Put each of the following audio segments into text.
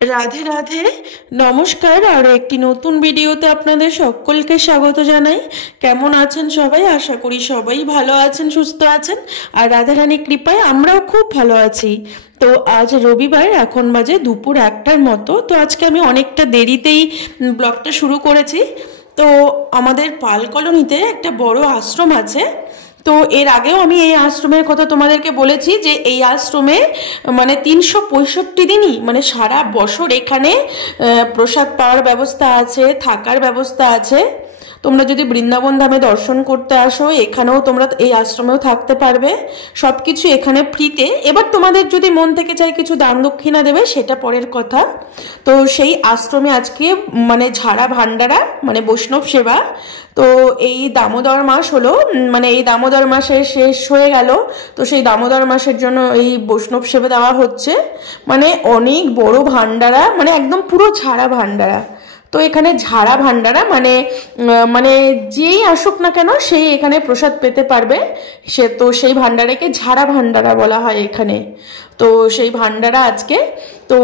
রাধে রাধে, নমস্কার। আর একটি নতুন ভিডিওতে আপনাদের সকলকে স্বাগত জানাই। কেমন আছেন সবাই? আশা করি সবাই ভালো আছেন, সুস্থ আছেন। আর রাধারানীর কৃপায় আমরাও খুব ভালো আছি। তো আজ রবিবার, এখন বাজে দুপুর 1টার মতো। তো আজকে আমি অনেকটা দেরিতেই ব্লগটা শুরু করেছি। তো আমাদের পাল কলোনিতে একটা বড় আশ্রম আছে। তো এর আগেও আমি এই আশ্রমের কথা তোমাদেরকে বলেছি যে এই আশ্রমে মানে 365 দিনই মানে সারা বছর এখানে প্রসাদ পাওয়ার ব্যবস্থা আছে, থাকার ব্যবস্থা আছে। তোমরা যদি বৃন্দাবন ধামে দর্শন করতে আসো, এখানেও তোমরা এই আশ্রমেও থাকতে পারবে। সব কিছু এখানে ফ্রিতে। এবার তোমাদের যদি মন থেকে চাই কিছু দান দক্ষিণা দেবে, সেটা পরের কথা। তো সেই আশ্রমে আজকে মানে ঝাড়া ভান্ডারা মানে বৈষ্ণব সেবা। তো এই দামোদর মাস হলো, মানে এই দামোদর মাসে শেষ হয়ে গেল। তো সেই দামোদর মাসের জন্য এই বৈষ্ণব সেবা দেওয়া হচ্ছে। মানে অনেক বড় ভান্ডারা, মানে একদম পুরো ঝাড়া ভান্ডারা। তো এখানে ঝাড়া ভান্ডারা মানে মানে যেই আসুক না কেন সেই এখানে প্রসাদ পেতে পারবে। সে তো সেই ভান্ডারাকে ঝাড়া ভান্ডারা বলা হয় এখানে। তো সেই ভান্ডারা আজকে তো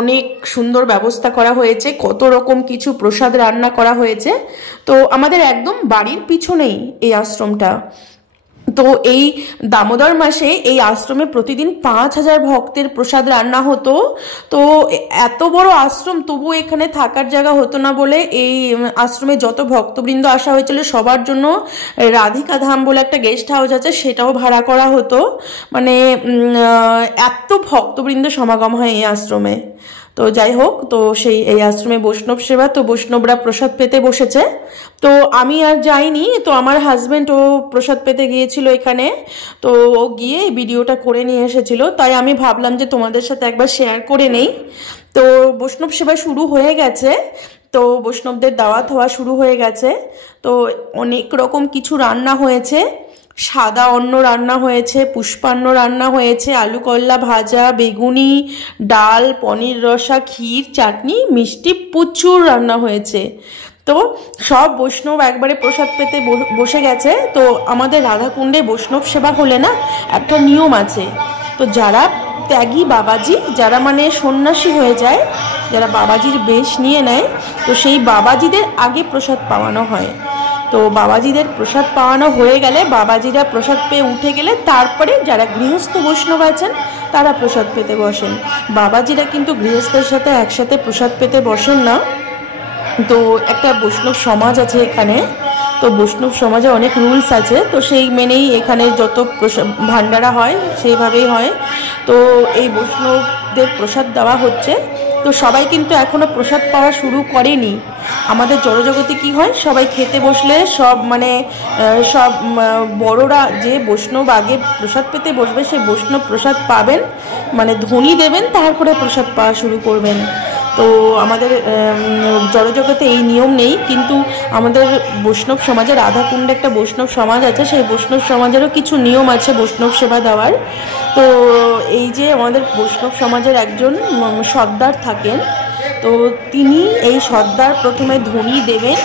অনেক সুন্দর ব্যবস্থা করা হয়েছে, কত রকম কিছু প্রসাদ রান্না করা হয়েছে। তো আমাদের একদম বাড়ির পিছনেই এই আশ্রমটা। তো এই দামোদর মাসে এই আশ্রমে প্রতিদিন 5,000 ভক্তের প্রসাদ রান্না হতো। তো এত বড় আশ্রম, তবু এখানে থাকার জায়গা হতো না বলে এই আশ্রমে যত ভক্তবৃন্দ আসা হয়েছিল সবার জন্য রাধিকা ধাম বলে একটা গেস্ট হাউস আছে, সেটাও ভাড়া করা হতো। মানে এত ভক্তবৃন্দ সমাগম হয় এই আশ্রমে। তো যাই হোক, তো সেই এই আশ্রমে বৈষ্ণব সেবা, তো বৈষ্ণবরা প্রসাদ পেতে বসেছে। তো আমি আর যাইনি, তো আমার হাজব্যান্ড ও প্রসাদ পেতে গিয়েছিল এখানে। তো ও গিয়ে ভিডিওটা করে নিয়ে এসেছিল, তাই আমি ভাবলাম যে তোমাদের সাথে একবার শেয়ার করে নেই। তো বৈষ্ণব সেবা শুরু হয়ে গেছে। তো বৈষ্ণবদের দাওয়াত হওয়া শুরু হয়ে গেছে। তো অনেক রকম কিছু রান্না হয়েছে। সাদা অন্ন রান্না হয়েছে, পুষ্পান্ন রান্না হয়েছে, আলু করলা ভাজা, বেগুনি, ডাল, পনির রসা, ক্ষীর, চাটনি, মিষ্টি, প্রচুর রান্না হয়েছে। তো সব বৈষ্ণব একবারে প্রসাদ পেতে বসে গেছে। তো আমাদের রাধাকুণ্ডে বৈষ্ণব সেবা হলে না একটা নিয়ম আছে। তো যারা ত্যাগী বাবাজি, যারা মানে সন্ন্যাসী হয়ে যায়, যারা বাবাজির বেশ নিয়ে নেয়, তো সেই বাবাজিদের আগে প্রসাদ পাওয়ানো হয়। তো বাবাজিদের প্রসাদ পাওয়ানো হয়ে গেলে, বাবাজিরা প্রসাদ পেয়ে উঠে গেলে তারপরে যারা গৃহস্থ বৈষ্ণব আছেন তারা প্রসাদ পেতে বসেন। বাবাজিরা কিন্তু গৃহস্থের সাথে একসাথে প্রসাদ পেতে বসেন না। তো একটা বৈষ্ণব সমাজ আছে এখানে। তো বৈষ্ণব সমাজে অনেক রুলস আছে, তো সেই মেনেই এখানে যত ভান্ডারা হয় সেইভাবেই হয়। তো এই বৈষ্ণবদের প্রসাদ দেওয়া হচ্ছে। তো সবাই কিন্তু এখনো প্রসাদ পাওয়া শুরু করেনি। আমাদের জড়জগতে কি হয়, সবাই খেতে বসলে সব মানে সব বড়রা যে বৈষ্ণব আগে প্রসাদ পেতে বসবে, সে বৈষ্ণব প্রসাদ পাবেন মানে ধ্বনি দেবেন, তারপরে প্রসাদ পাওয়া শুরু করবেন। তো আমাদের জড়জগতে এই নিয়ম নেই, কিন্তু আমাদের বৈষ্ণব সমাজে, রাধাকুণ্ডে একটা বৈষ্ণব সমাজ আছে, সেই বৈষ্ণব সমাজেরও কিছু নিয়ম আছে বৈষ্ণব সেবা দেওয়ার। তো এই যে আমাদের বৈষ্ণব সমাজের একজন সর্দার থাকেন, তো তিনি এই সর্দার প্রথমে ধ্বনি দেবেন,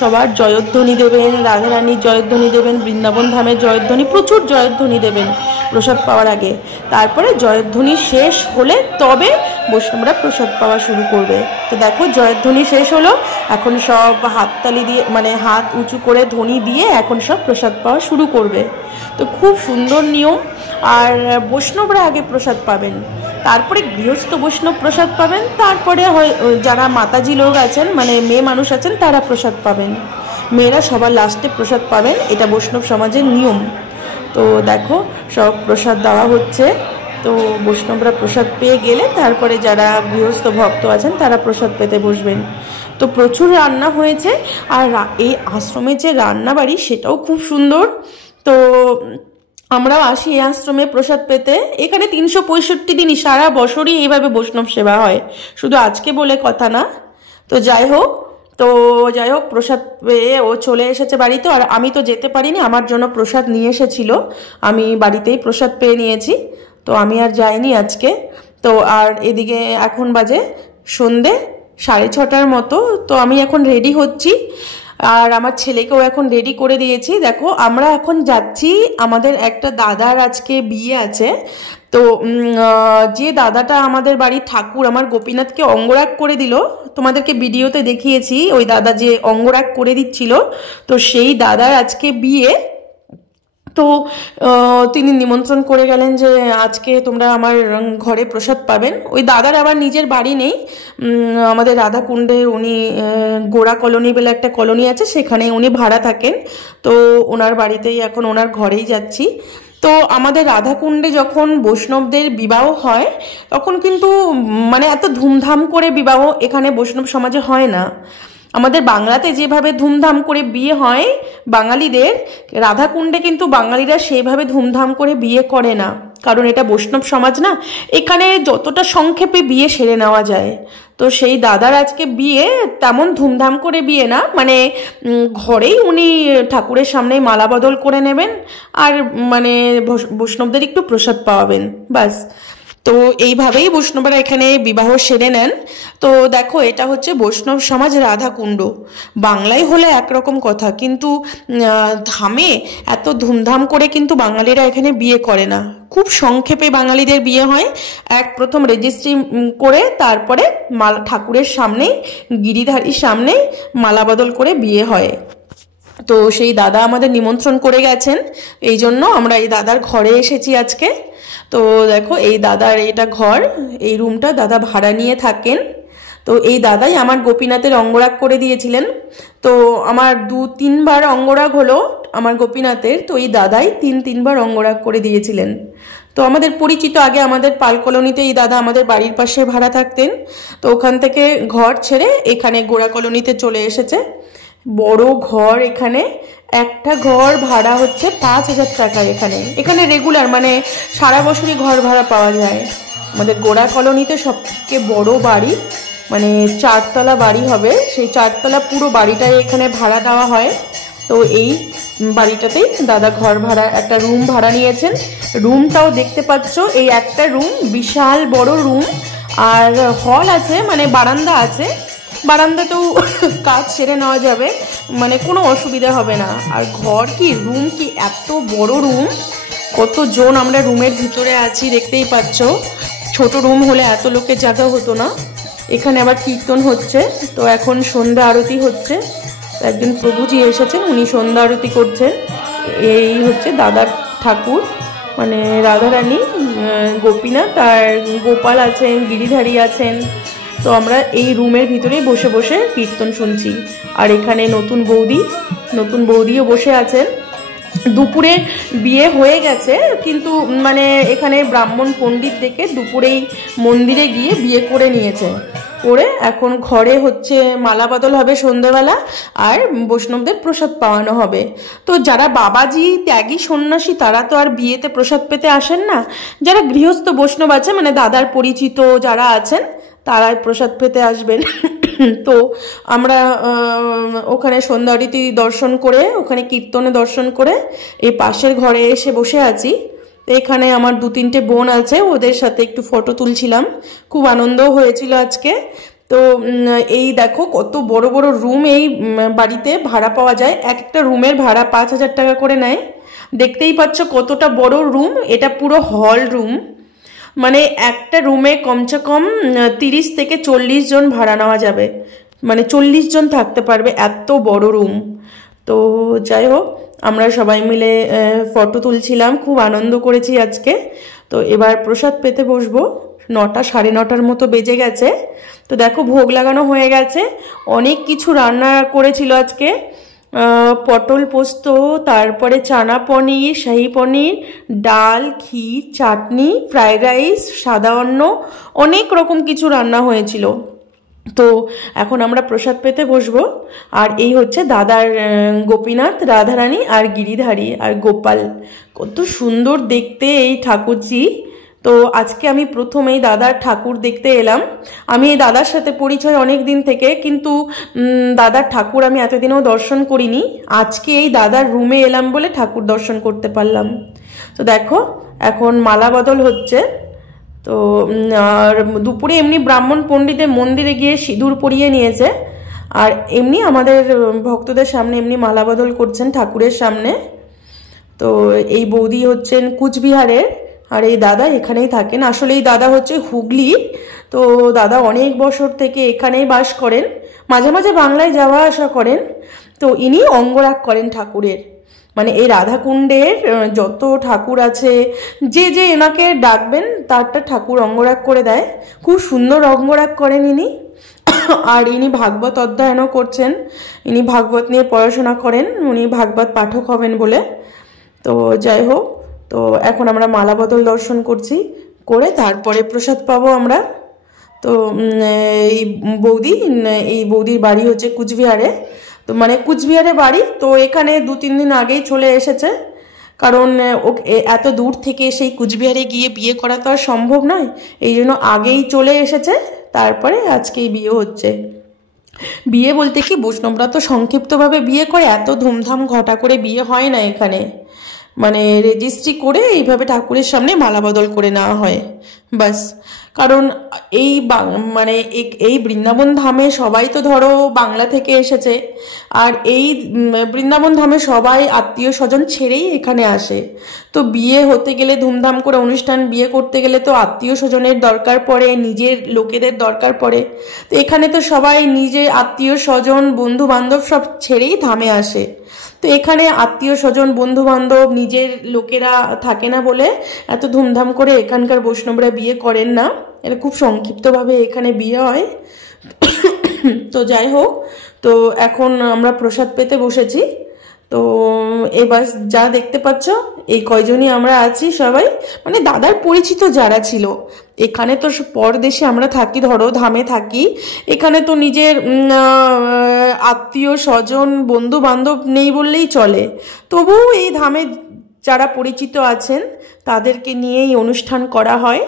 সবার জয়ধ্বনি দেবেন, রাধারানীর জয়ধ্বনি দেবেন, বৃন্দাবন ধামের জয়ধ্বনি, প্রচুর জয়ধ্বনি দেবেন প্রসাদ পাওয়ার আগে। তারপরে জয়ধ্বনি শেষ হলে তবে বৈষ্ণবরা প্রসাদ পাওয়া শুরু করবে। তো দেখো জয়ধ্বনি শেষ হলো, এখন সব হাততালি দিয়ে মানে হাত উঁচু করে ধ্বনি দিয়ে এখন সব প্রসাদ পাওয়া শুরু করবে। তো খুব সুন্দর নিয়ম। আর বৈষ্ণবরা আগে প্রসাদ পাবেন, তারপরে গৃহস্থ বৈষ্ণব প্রসাদ পাবেন, তারপরে হয় যারা মাতাজি লোক আছেন মানে মেয়ে মানুষ আছেন তারা প্রসাদ পাবেন। মেয়েরা সবার লাস্টে প্রসাদ পাবেন, এটা বৈষ্ণব সমাজের নিয়ম। তো দেখো সব প্রসাদ দেওয়া হচ্ছে। তো বৈষ্ণবরা প্রসাদ পেয়ে গেলে তারপরে যারা গৃহস্থ ভক্ত আছেন তারা প্রসাদ পেতে বসবেন। তো প্রচুর রান্না হয়েছে। আর এই আশ্রমের যে রান্নাবাড়ি সেটাও খুব সুন্দর। তো আমরাও আসি এই আশ্রমে প্রসাদ পেতে। এখানে 365 দিনই সারা বছরই এইভাবে বৈষ্ণব সেবা হয়, শুধু আজকে বলে কথা না। তো যাই হোক, প্রসাদ পেয়ে ও চলে এসেছে বাড়িতে। আর আমি তো যেতে পারিনি, আমার জন্য প্রসাদ নিয়ে এসেছিল, আমি বাড়িতেই প্রসাদ পেয়ে নিয়েছি। তো আমি আর যাইনি আজকে। তো আর এদিকে এখন বাজে সন্ধে 6:30 মতো। তো আমি এখন রেডি হচ্ছি। আর আমার ছেলেকেও এখন রেডি করে দিয়েছি। দেখো আমরা এখন যাচ্ছি, আমাদের একটা দাদার আজকে বিয়ে আছে। তো যে দাদাটা আমাদের বাড়ির ঠাকুর আমার গোপীনাথকে অঙ্গরাগ করে দিল, তোমাদেরকে ভিডিওতে দেখিয়েছি ওই দাদা যে অঙ্গরাগ করে দিচ্ছিল, তো সেই দাদার আজকে বিয়ে। তো তিনি নিমন্ত্রণ করে গেলেন যে আজকে তোমরা আমার ঘরে প্রসাদ পাবেন। ওই দাদার আবার নিজের বাড়ি নেই, আমাদের রাধাকুণ্ডে উনি গোড়া কলোনি বলে একটা কলোনি আছে, সেখানে উনি ভাড়া থাকেন। তো ওনার বাড়িতেই এখন ওনার ঘরেই যাচ্ছি। তো আমাদের রাধাকুণ্ডে যখন বৈষ্ণবদের বিবাহ হয় তখন কিন্তু মানে এত ধুমধাম করে বিবাহ এখানে বৈষ্ণব সমাজে হয় না। আমাদের বাংলাতে যেভাবে ধুমধাম করে বিয়ে হয় বাঙালিদের, রাধাকুণ্ডে কিন্তু বাঙালিরা সেইভাবে ধুমধাম করে বিয়ে করে না, কারণ এটা বৈষ্ণব সমাজ না, এখানে যতটা সংক্ষেপে বিয়ে সেরে নেওয়া যায়। তো সেই দাদার আজকে বিয়ে তেমন ধুমধাম করে বিয়ে না, মানে ঘরেই উনি ঠাকুরের সামনে মালা বদল করে নেবেন আর মানে বৈষ্ণবদের একটু প্রসাদ পাওয়াবেন, বাস। তো এইভাবেই বৈষ্ণবরা এখানে বিবাহ সেরে নেন। তো দেখো এটা হচ্ছে বৈষ্ণব সমাজ রাধাকুণ্ড। বাংলায় হলে একরকম কথা, কিন্তু ধামে এত ধুমধাম করে কিন্তু বাঙালিরা এখানে বিয়ে করে না, খুব সংক্ষেপে বাঙালিদের বিয়ে হয়। প্রথম রেজিস্ট্রি করে তারপরে ঠাকুরের সামনেই গিরিধারীর সামনেই মালা বদল করে বিয়ে হয়। তো সেই দাদা আমাদের নিমন্ত্রণ করে গেছেন, এই জন্য আমরা এই দাদার ঘরে এসেছি আজকে। তো দেখো এই দাদার এটা ঘর, এই রুমটা দাদা ভাড়া নিয়ে থাকেন। তো এই দাদাই আমার গোপীনাথের অঙ্গরাগ করে দিয়েছিলেন। তো আমার 2-3 বার অঙ্গরাগ হলো আমার গোপীনাথের, তো এই দাদাই 3-3 বার অঙ্গরাগ করে দিয়েছিলেন। তো আমাদের পরিচিত, আগে আমাদের পাল কলোনিতে এই দাদা আমাদের বাড়ির পাশে ভাড়া থাকতেন। তো ওখান থেকে ঘর ছেড়ে এখানে গোড়া কলোনিতে চলে এসেছে। বড় ঘর, এখানে একটা ঘর ভাড়া হচ্ছে 5,000 টাকা। এখানে রেগুলার মানে সারা বছরই ঘর ভাড়া পাওয়া যায়। আমাদের গোড়া কলোনিতে সবথেকে বড় বাড়ি, মানে 4তলা বাড়ি হবে, সেই 4তলা পুরো বাড়িটাই এখানে ভাড়া দেওয়া হয়। তো এই বাড়িটাতেই দাদা ঘর ভাড়া একটা রুম ভাড়া নিয়েছেন। রুমটাও দেখতে পাচ্ছ, এই একটা রুম, বিশাল বড় রুম, আর হল আছে, মানে বারান্দা আছে, বারান্দাতেও কাজ সেরে নেওয়া যাবে, মানে কোনো অসুবিধা হবে না। আর ঘর কি রুম কি এত বড় রুম, কতজন আমরা রুমের ভিতরে আছি দেখতেই পাচ্ছ। ছোট রুম হলে এত লোকের জায়গা হতো না। এখানে আবার কীর্তন হচ্ছে, তো এখন সন্ধ্যা আরতি হচ্ছে। একজন প্রভুজি এসেছেন, উনি সন্ধ্যা আরতি করছেন। এই হচ্ছে দাদার ঠাকুর, মানে রাধারানী, গোপীনাথ আর গোপাল আছেন, গিরিধারী আছেন। তো আমরা এই রুমের ভিতরেই বসে বসে কীর্তন শুনছি। আর এখানে নতুন বৌদিও বসে আছেন। দুপুরে বিয়ে হয়ে গেছে, কিন্তু মানে এখানে ব্রাহ্মণ পণ্ডিত দেখে দুপুরেই মন্দিরে গিয়ে বিয়ে করে নিয়েছে, করে এখন ঘরে হচ্ছে মালা বদল হবে সন্ধ্যাবেলা, আর বৈষ্ণবদের প্রসাদ পাওয়ানো হবে। তো যারা বাবাজি ত্যাগী সন্ন্যাসী তারা তো আর বিয়েতে প্রসাদ পেতে আসেন না, যারা গৃহস্থ বৈষ্ণব আছে মানে দাদার পরিচিত যারা আছেন তারাই প্রসাদ পেতে আসবেন। তো আমরা ওখানে সন্ধ্যা আরতি দর্শন করে, ওখানে কীর্তনে দর্শন করে এই পাশের ঘরে এসে বসে আছি। এখানে আমার 2-3টে বোন আছে, ওদের সাথে একটু ফটো তুলছিলাম, খুব আনন্দও হয়েছিল আজকে। তো এই দেখো কত বড় বড় রুম এই বাড়িতে ভাড়া পাওয়া যায়, একটা রুমের ভাড়া 5,000 টাকা করে নেয়। দেখতেই পাচ্ছ কতটা বড় রুম, এটা পুরো হল রুম, মানে একটা রুমে কমসে কম 30 থেকে 40 জন ভাড়া নেওয়া যাবে, মানে 40 জন থাকতে পারবে, এত বড় রুম। তো যাই হোক আমরা সবাই মিলে ফটো তুলছিলাম, খুব আনন্দ করেছি আজকে। তো এবার প্রসাদ পেতে বসবো, 9টা 9:30 মতো বেজে গেছে। তো দেখো ভোগ লাগানো হয়ে গেছে, অনেক কিছু রান্না করেছিল আজকে, পটল পোস্ত, তারপরে চানা পনির, শাহী পনির, ডাল, ক্ষীর, চাটনি, ফ্রাইড রাইস, সাদা অন্ন, অনেক রকম কিছু রান্না হয়েছিল। তো এখন আমরা প্রসাদ পেতে বসবো। আর এই হচ্ছে দাদার গোপীনাথ, রাধারানী আর গিরিধারী আর গোপাল, কত সুন্দর দেখতে এই ঠাকুরজি। তো আজকে আমি প্রথম এই দাদার ঠাকুর দেখতে এলাম। আমি এই দাদার সাথে পরিচয় অনেক দিন থেকে, কিন্তু দাদার ঠাকুর আমি এতদিনেও দর্শন করিনি। আজকে এই দাদার রুমে এলাম বলে ঠাকুর দর্শন করতে পারলাম। তো দেখো এখন মালা বদল হচ্ছে। তো আর দুপুরে এমনি ব্রাহ্মণ পণ্ডিতের মন্দিরে গিয়ে সিঁদুর পরিয়ে নিয়েছে, আর এমনি আমাদের ভক্তদের সামনে এমনি মালা বদল করছেন ঠাকুরের সামনে। তো এই বৌদি হচ্ছেন কুচবিহারের, আর এই দাদা এখানেই থাকেন। আসলে এই দাদা হচ্ছে হুগলির। তো দাদা অনেক বছর থেকে এখানেই বাস করেন, মাঝে মাঝে বাংলায় যাওয়া আসা করেন। তো ইনি অঙ্গরাগ করেন ঠাকুরের, মানে এই রাধাকুণ্ডের যত ঠাকুর আছে যে যে এনাকে ডাকবেন তারটা ঠাকুর অঙ্গরাগ করে দেয়। খুব সুন্দর অঙ্গরাগ করেন ইনি। আর ইনি ভাগবত অধ্যয়নও করছেন, ইনি ভাগবত নিয়ে পড়াশোনা করেন, উনি ভাগবত পাঠক হবেন বলে। তো যাই হোক, তো এখন আমরা মালা বদল দর্শন করছি, করে তারপরে প্রসাদ পাবো আমরা। তো এই বৌদির বাড়ি হচ্ছে কুচবিহারে। তো মানে কুচবিহারে বাড়ি, তো এখানে 2-3 দিন আগেই চলে এসেছে, কারণ এত দূর থেকে সেই কুচবিহারে গিয়ে বিয়ে করা তো আর সম্ভব নয়, এই জন্য আগেই চলে এসেছে। তারপরে আজকেই বিয়ে হচ্ছে। বিয়ে বলতে কি, বৈষ্ণবরা তো সংক্ষিপ্তভাবে বিয়ে করে, এত ধুমধাম ঘটা করে বিয়ে হয় না এখানে। মানে রেজিস্ট্রি করে এইভাবে ঠাকুরের সামনে মালা বদল করে নেওয়া হয় বাস। কারণ এই মানে এই বৃন্দাবন ধামে সবাই তো ধরো বাংলা থেকে এসেছে, আর এই বৃন্দাবন ধামে সবাই আত্মীয় স্বজন ছেড়েই এখানে আসে। তো বিয়ে হতে গেলে, ধুমধাম করে অনুষ্ঠান বিয়ে করতে গেলে তো আত্মীয় স্বজনের দরকার পড়ে, নিজের লোকেদের দরকার পড়ে। তো এখানে তো সবাই নিজের আত্মীয় স্বজন বন্ধু বান্ধব সব ছেড়েই ধামে আসে। তো এখানে আত্মীয় স্বজন বন্ধু বান্ধব নিজের লোকেরা থাকে না বলে এত ধুমধাম করে এখানকার বৈষ্ণবরা বিয়ে করেন না, এটা খুব সংক্ষিপ্তভাবে এখানে বিয়ে হয়। তো যাই হোক, তো এখন আমরা প্রসাদ পেতে বসেছি। তো এবার যা দেখতে পাচ্ছ এই কয়জনই আমরা আছি, সবাই মানে দাদার পরিচিত যারা ছিল। এখানে তো পরদেশে আমরা থাকি, ধরো ধামে থাকি, এখানে তো নিজের আত্মীয় স্বজন বন্ধু বান্ধব নেই বললেই চলে। তবুও এই ধামে যারা পরিচিত আছেন তাদেরকে নিয়েই অনুষ্ঠান করা হয়,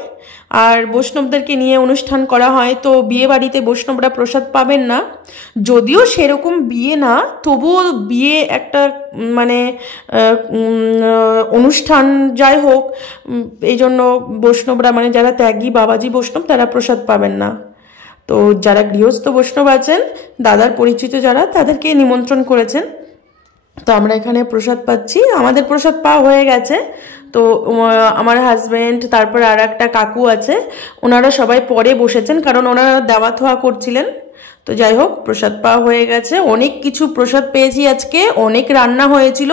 আর বৈষ্ণবদেরকে নিয়ে অনুষ্ঠান করা হয়। তো বিয়ে বাড়িতে বৈষ্ণবরা প্রসাদ পাবেন না, যদিও সেরকম বিয়ে না, তবুও বিয়ে একটা মানে অনুষ্ঠান, যাই হোক এই জন্য বৈষ্ণবরা মানে যারা ত্যাগী বাবাজি বৈষ্ণব তারা প্রসাদ পাবেন না। তো যারা গৃহস্থ বৈষ্ণব আছেন দাদার পরিচিত যারা, তাদেরকে নিমন্ত্রণ করেছেন। তো আমরা এখানে প্রসাদ পাচ্ছি, আমাদের প্রসাদ পাওয়া হয়ে গেছে। তো আমার হাজব্যান্ড, তারপরে আর একটা কাকু আছে, ওনারা সবাই পরে বসেছেন, কারণ ওনারা দেওয়া থোয়া করছিলেন। তো যাই হোক, প্রসাদ পাওয়া হয়ে গেছে, অনেক কিছু প্রসাদ পেয়েছি আজকে, অনেক রান্না হয়েছিল।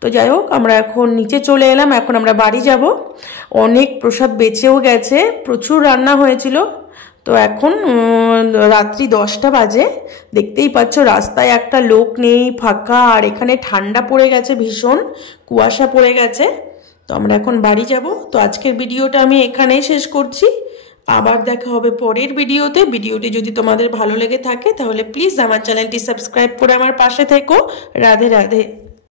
তো যাই হোক, আমরা এখন নিচে চলে এলাম, এখন আমরা বাড়ি যাব। অনেক প্রসাদ বেঁচেও গেছে, প্রচুর রান্না হয়েছিল। তো এখন রাত্রি 10টা বাজে, দেখতেই পাচ্ছ রাস্তায় একটা লোক নেই, ফাঁকা, আর এখানে ঠান্ডা পড়ে গেছে, ভীষণ কুয়াশা পড়ে গেছে। তো আমরা এখন বাড়ি যাব। তো আজকের ভিডিওটা আমি এখানেই শেষ করছি, আবার দেখা হবে পরের ভিডিওতে। ভিডিওটি যদি তোমাদের ভালো লেগে থাকে তাহলে প্লিজ আমার চ্যানেলটি সাবস্ক্রাইব করে আমার পাশে থেকো। রাধে রাধে।